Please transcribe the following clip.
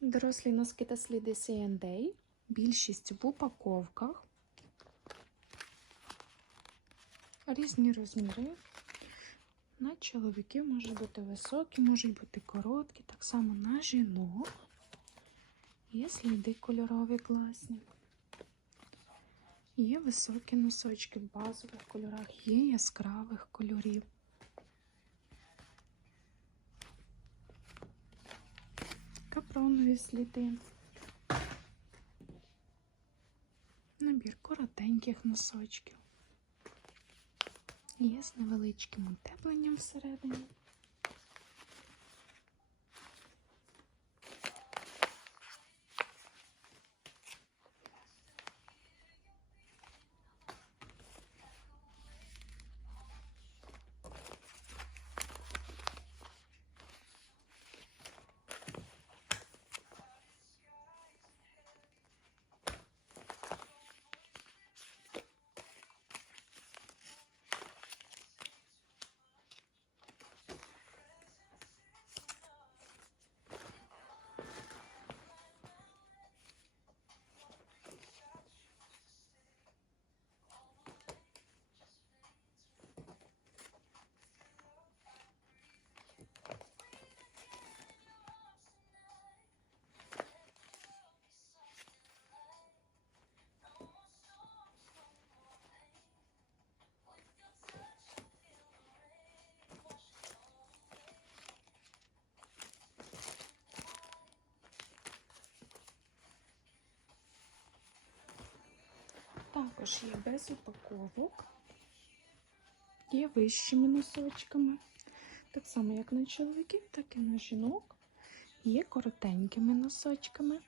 Дорослі носки та сліди C&A. Більшість в упаковках. Різні розміри. На чоловіків можуть бути високі, можуть бути короткі, так само на жінок. Є сліди кольорові класні. Є високі носочки в базових кольорах, є яскравих кольорів. Капронові сліди. Набір коротеньких носочків. Є з невеличким утепленням всередині. Також є без упаковок, є вищими носочками. Так само, як на чоловіків, так і на жінок. Є коротенькими носочками.